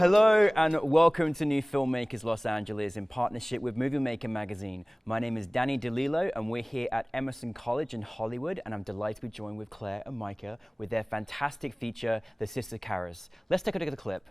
Hello and welcome to New Filmmakers Los Angeles in partnership with Movie Maker magazine. My name is Danny DeLillo and we're here at Emerson College in Hollywood, and I'm delighted to be joined with Claire and Micah with their fantastic feature, The Sister Caras. Let's take a look at the clip.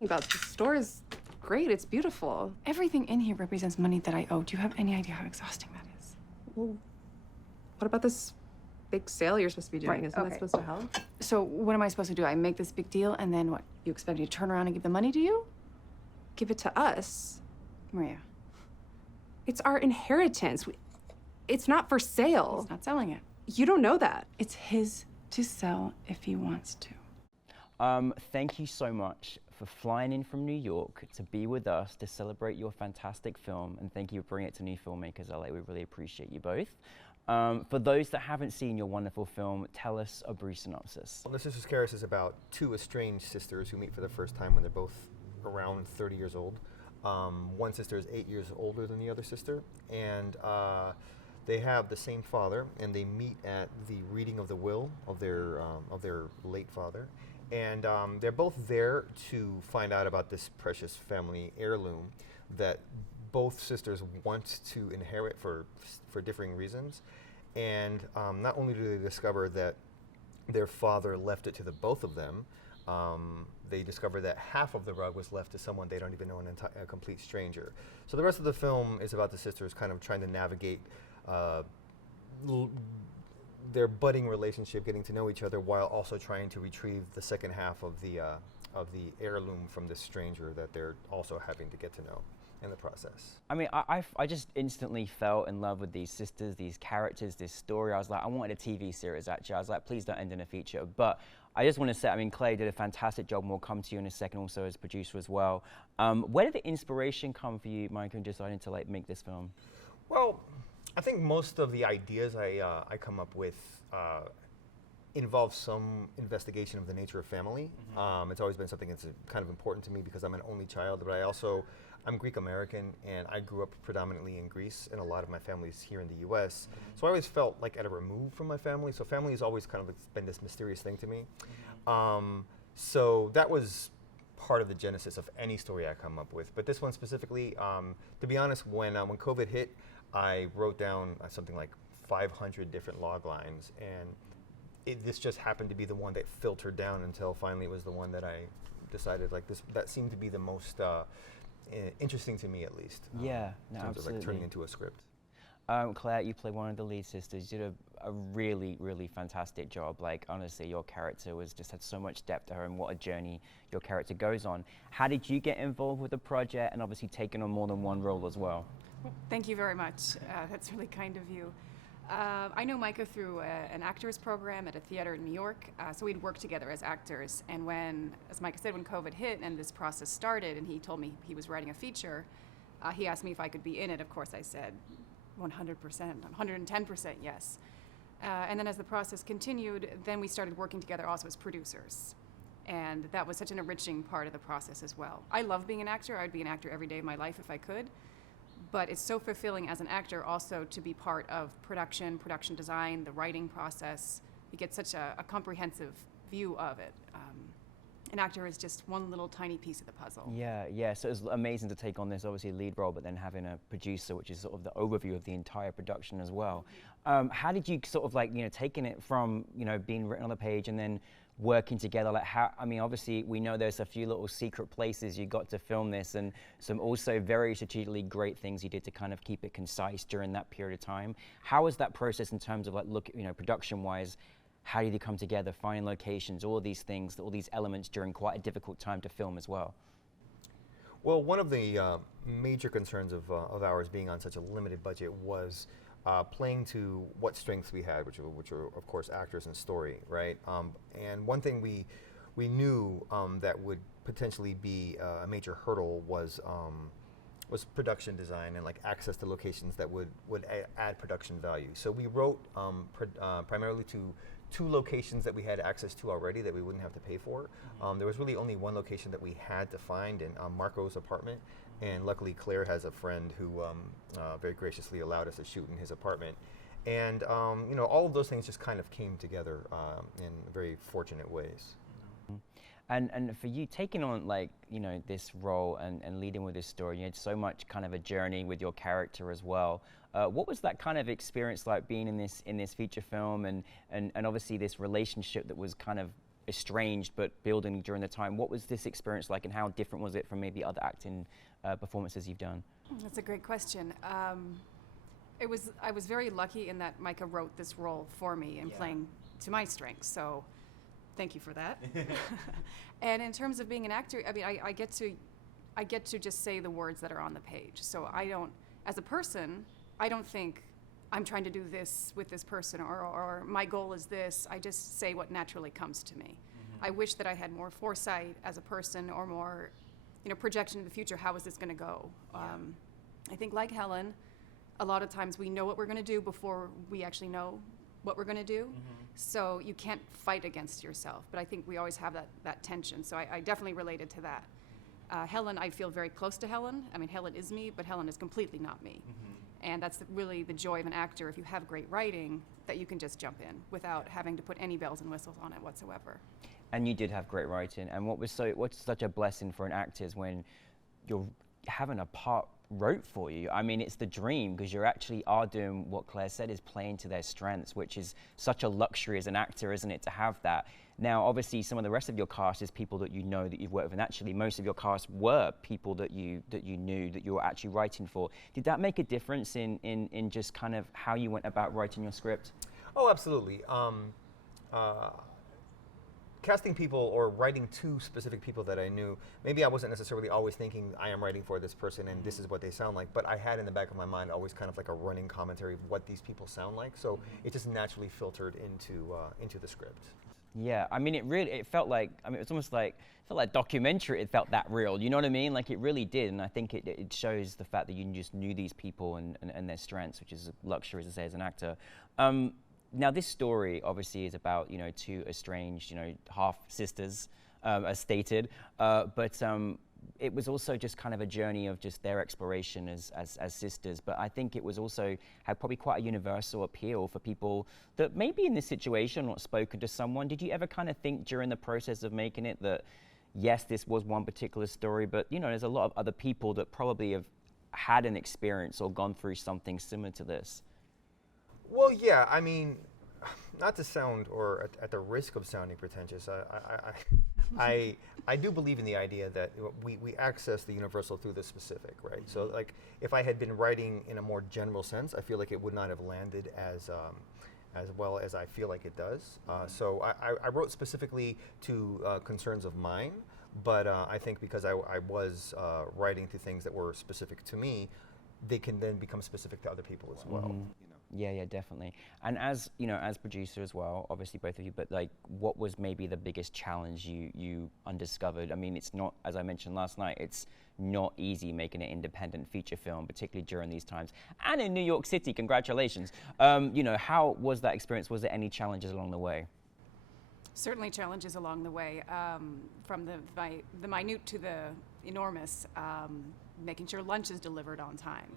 But the store is great, it's beautiful. Everything in here represents money that I owe. Do you have any idea how exhausting that is? Well, what about this big sale you're supposed to be doing? Right, Isn't that supposed to help? So what am I supposed to do? I make this big deal and then what? You expect me to turn around and give the money to you? Give it to us. Maria, It's our inheritance. It's not for sale. he's not selling it. You don't know that. It's his to sell if he wants to. Thank you so much for flying in from New York to be with us to celebrate your fantastic film, and thank you for bringing it to New Filmmakers LA. We really appreciate you both. For those that haven't seen your wonderful film, tell us a brief synopsis. The Sister Caras is about two estranged sisters who meet for the first time when they're both around 30 years old. One sister is 8 years older than the other sister, and they have the same father, and they meet at the reading of the will of their late father. And they're both there to find out about this precious family heirloom that both sisters want to inherit for differing reasons. And not only do they discover that their father left it to the both of them, they discover that half of the rug was left to someone they don't even know, a complete stranger. So the rest of the film is about the sisters kind of trying to navigate their budding relationship, getting to know each other, while also trying to retrieve the second half of the heirloom from this stranger that they're also having to get to know in the process. I mean, I just instantly fell in love with these sisters, these characters, this story. I was like, I wanted a TV series, actually. I was like, please don't end in a feature. But I just want to say, I mean, Clare did a fantastic job, and we'll come to you in a second also as producer as well. Where did the inspiration come for you, Micah, in deciding to make this film? Well, I think most of the ideas I come up with involve some investigation of the nature of family. Mm-hmm. It's always been something that's kind of important to me because I'm an only child, but I'm Greek American, and I grew up predominantly in Greece, and a lot of my family's here in the US. Mm-hmm. So I always felt like at a remove from my family. So family has always kind of been this mysterious thing to me. Mm-hmm. So that was part of the genesis of any story I come up with. But this one specifically, to be honest, when COVID hit, I wrote down something like 500 different log lines, and this just happened to be the one that filtered down until finally it was the one that I decided that seemed to be the most interesting to me, at least. Yeah, no, in terms absolutely. of turning into a script. Claire, you play one of the lead sisters. You did a really, really fantastic job. Honestly, your character just had so much depth to her, and what a journey your character goes on. How did you get involved with the project, and obviously taking on more than one role as well? Thank you very much. That's really kind of you. I know Micah through an actors program at a theater in New York, so we'd worked together as actors. And as Micah said, when COVID hit and this process started, and he told me he was writing a feature, he asked me if I could be in it. Of course, I said 100%, 110% yes. And then as the process continued, then we started working together also as producers. And that was such an enriching part of the process as well. I love being an actor. I would be an actor every day of my life if I could. But it's so fulfilling as an actor also to be part of production design, the writing process. You get such a comprehensive view of it. An actor is just one little tiny piece of the puzzle. Yeah. So it's amazing to take on this obviously lead role, but then having a producer, which is sort of the overview of the entire production as well. How did you sort of taking it from being written on the page and then working together, obviously we know there's a few little secret places you got to film this, and some also very strategically great things you did to kind of keep it concise during that period of time. How was that process in terms of production wise? How did you come together, finding locations, all these things, all these elements during quite a difficult time to film as well? Well, one of the major concerns of ours being on such a limited budget was playing to what strengths we had, which are of course actors and story, right? And one thing we knew that would potentially be a major hurdle was production design and access to locations that would add production value. So we wrote primarily to 2 locations that we had access to already that we wouldn't have to pay for. There was really only one location that we had to find in Marco's apartment. And luckily, Clare has a friend who very graciously allowed us to shoot in his apartment. And all of those things just kind of came together in very fortunate ways. And for you, taking on like, you know, this role and leading with this story, you had so much kind of a journey with your character as well. What was that kind of experience like being in this feature film and obviously this relationship that was kind of estranged but building during the time? What was this experience like, and how different was it from maybe other acting performances you've done? That's a great question. I was very lucky in that Micah wrote this role for me and playing to my strengths. So thank you for that. And in terms of being an actor, I mean, I get to just say the words that are on the page. So I don't, as a person, I don't think I'm trying to do this with this person or my goal is this. I just say what naturally comes to me. I wish that I had more foresight as a person or more, you know, projection in the future. How is this going to go? I think like Helen, a lot of times we know what we're going to do before we actually know what we're going to do. So you can't fight against yourself. But I think we always have that tension. So I definitely related to that. Helen, I feel very close to Helen. I mean, Helen is me, but Helen is completely not me. And that's really the joy of an actor, if you have great writing, that you can just jump in without having to put any bells and whistles on it whatsoever. And you did have great writing. And what's such a blessing for an actor is when you're having a part wrote for you. I mean, it's the dream, because you actually are doing what Claire said, is playing to their strengths, which is such a luxury as an actor, isn't it, to have that. Now, obviously, some of the rest of your cast is people that you know, that you've worked with, and actually most of your cast were people that you knew, that you were actually writing for. Did that make a difference in just kind of how you went about writing your script? Oh, absolutely. Casting people or writing to specific people that I knew, maybe I wasn't necessarily always thinking I am writing for this person and this is what they sound like, but I had in the back of my mind always kind of like a running commentary of what these people sound like, so it just naturally filtered into the script. Yeah, I mean, it felt like, I mean, it was almost like, it felt like documentary. It felt that real, you know what I mean? Like, it really did, and I think it shows the fact that you just knew these people and their strengths, which is a luxury, as I say, as an actor. Now, this story obviously is about, you know, two estranged, you know, half sisters, as stated, but it was also just kind of a journey of just their exploration as sisters. But I think it was also had probably quite a universal appeal for people that maybe in this situation not spoken to someone. Did you ever kind of think during the process of making it that, yes, this was one particular story, but, you know, there's a lot of other people that probably have had an experience or gone through something similar to this? Well, yeah, I mean, not to sound, or at the risk of sounding pretentious, I do believe in the idea that we access the universal through the specific, right? So, like, if I had been writing in a more general sense, I feel like it would not have landed as well as I feel like it does. So I wrote specifically to concerns of mine, but I think because I was writing to things that were specific to me, they can then become specific to other people as well. You know? Yeah, definitely. And as, you know, as producer as well, obviously both of you, but like, what was maybe the biggest challenge you undiscovered? I mean, it's not, as I mentioned last night, it's not easy making an independent feature film, particularly during these times. And in New York City, congratulations. You know, how was that experience? Was there any challenges along the way? Certainly challenges along the way, from the minute to the enormous, making sure lunch is delivered on time.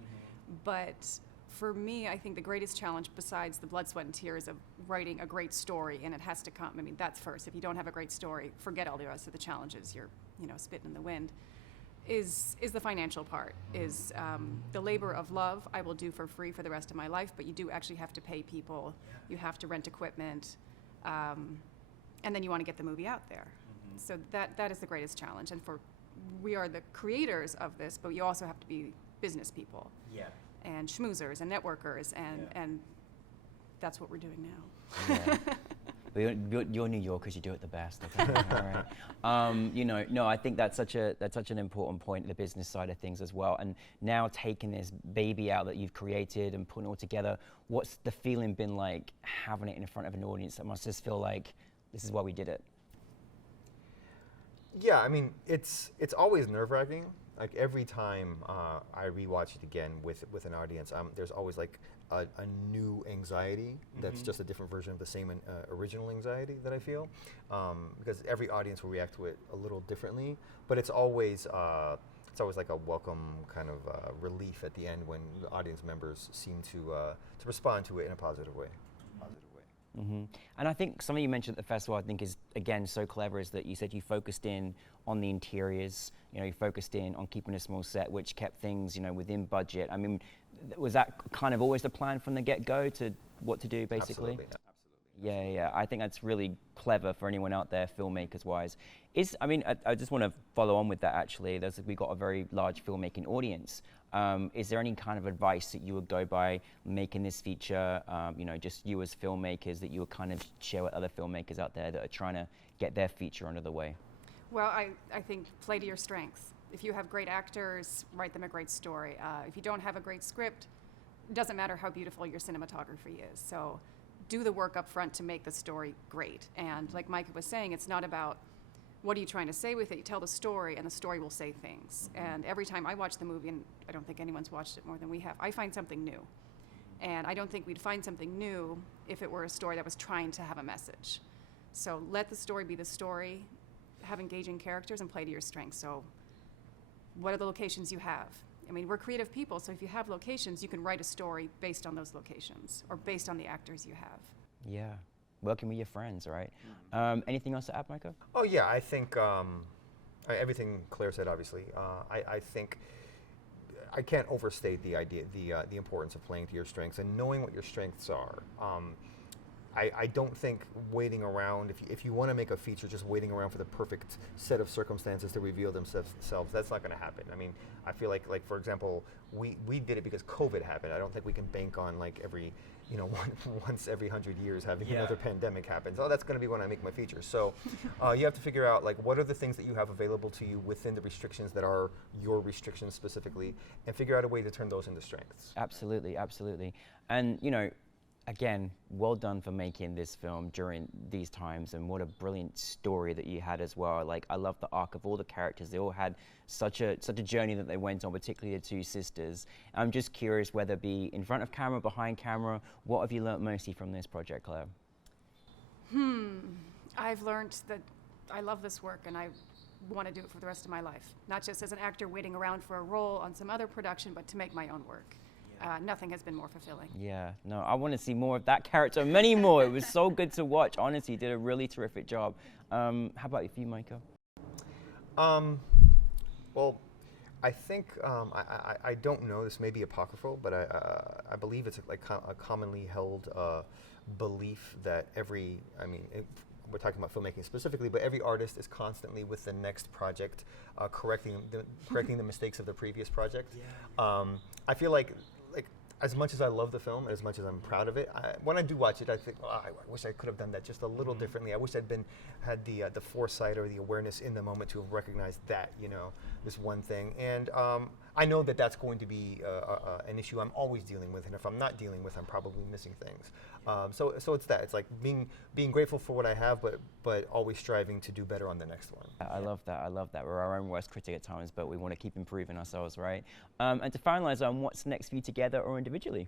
But for me, I think the greatest challenge, besides the blood, sweat, and tears of writing a great story, and it has to come, I mean, that's first. If you don't have a great story, forget all the rest of the challenges. You're, you know, spitting in the wind. Is the financial part, is the labor of love I will do for free for the rest of my life, but you do actually have to pay people. You have to rent equipment, and then you want to get the movie out there. So that is the greatest challenge. And we are the creators of this, but you also have to be business people. And schmoozers and networkers, and that's what we're doing now. Yeah. But you're New Yorkers, you do it the best. Okay? All right. You know, no, I think that's such an important point, the business side of things as well. And now taking this baby out that you've created and putting it all together, what's the feeling been like having it in front of an audience that must just feel like this is why we did it? Yeah, I mean, it's always nerve-wracking. Like, every time I rewatch it again with an audience, there's always like a new anxiety that's just a different version of the same original anxiety that I feel, because every audience will react to it a little differently. But it's always like a welcome kind of relief at the end when the audience members seem to respond to it in a positive way. And I think something you mentioned at the festival, I think is, again, so clever, is that you said you focused in on the interiors, you know, you focused in on keeping a small set, which kept things, you know, within budget. I mean, was that kind of always the plan from the get-go to what to do, basically? Absolutely. Yeah. I think that's really clever for anyone out there, filmmakers-wise. I just want to follow on with that, actually. We've got a very large filmmaking audience. Is there any kind of advice that you would go by making this feature, you know, just you as filmmakers, that you would kind of share with other filmmakers out there that are trying to get their feature under the way? Well, I think play to your strengths. If you have great actors, write them a great story. If you don't have a great script, it doesn't matter how beautiful your cinematography is. So do the work up front to make the story great. And like Micah was saying, it's not about what are you trying to say with it. You tell the story, and the story will say things. And every time I watch the movie, and I don't think anyone's watched it more than we have, I find something new. And I don't think we'd find something new if it were a story that was trying to have a message. So let the story be the story, have engaging characters, and play to your strengths. So what are the locations you have? I mean, we're creative people, so if you have locations, you can write a story based on those locations or based on the actors you have. Yeah, working with your friends, right? Anything else to add, Micah? Oh yeah, I think everything Claire said. Obviously, I think I can't overstate the idea, the importance of playing to your strengths and knowing what your strengths are. I don't think waiting around, if you want to make a feature, just waiting around for the perfect set of circumstances to reveal themselves, that's not going to happen. I mean, I feel like for example, we did it because COVID happened. I don't think we can bank on like every, you know, once every 100 years having another pandemic happen. So that's going to be when I make my feature. So you have to figure out like what are the things that you have available to you within the restrictions that are your restrictions specifically, and figure out a way to turn those into strengths. Absolutely. And you know, again, well done for making this film during these times, and what a brilliant story that you had as well. Like, I love the arc of all the characters. They all had such a journey that they went on, particularly the two sisters. I'm just curious, whether it be in front of camera, behind camera, what have you learnt mostly from this project, Claire? I've learned that I love this work and I want to do it for the rest of my life. Not just as an actor waiting around for a role on some other production, but to make my own work. Nothing has been more fulfilling. Yeah, no, I want to see more of that character, many more. It was so good to watch. Honestly, you did a really terrific job. How about you, Micah? Well, I think I don't know. This may be apocryphal, but I believe it's like a commonly held belief that we're talking about filmmaking specifically, but every artist is constantly with the next project correcting the mistakes of the previous project. I feel like as much as I love the film, as much as I'm proud of it, when I do watch it, I think, oh, I wish I could have done that just a little differently. I wish I'd had the foresight or the awareness in the moment to have recognized that, you know, this one thing. And I know that that's going to be an issue I'm always dealing with, and if I'm not dealing with, I'm probably missing things. So it's that. It's like being grateful for what I have, but always striving to do better on the next one. I love that. We're our own worst critic at times, but we want to keep improving ourselves, right? And to finalize on what's next for you together or individually?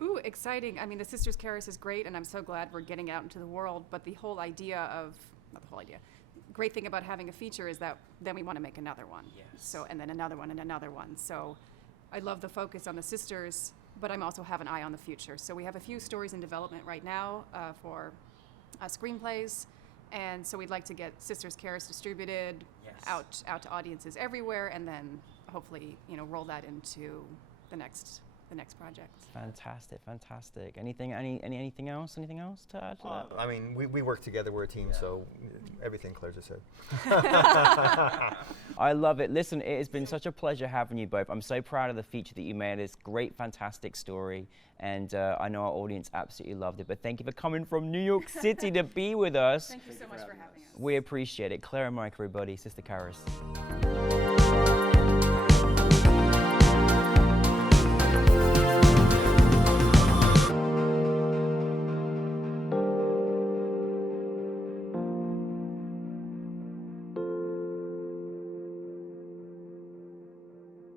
Ooh, exciting. I mean, The Sisters Chorus is great, and I'm so glad we're getting out into the world, but the whole idea of, not the whole idea, great thing about having a feature is that then we want to make another one. So, and then another one and another one. So I love the focus on the sisters, but I'm also have an eye on the future. So we have a few stories in development right now for screenplays, and so we'd like to get Sisters Chorus distributed out to audiences everywhere, and then hopefully, you know, roll that into the next project. Fantastic. Anything else to add to that? I mean, we work together, we're a team, so everything Claire just said. I love it. Listen, it has been such a pleasure having you both. I'm so proud of the feature that you made. It's a great, fantastic story, and I know our audience absolutely loved it. But thank you for coming from New York City to be with us. Thank you so much for having us. We appreciate it. Clare and Micah, everybody, Sister Chorus.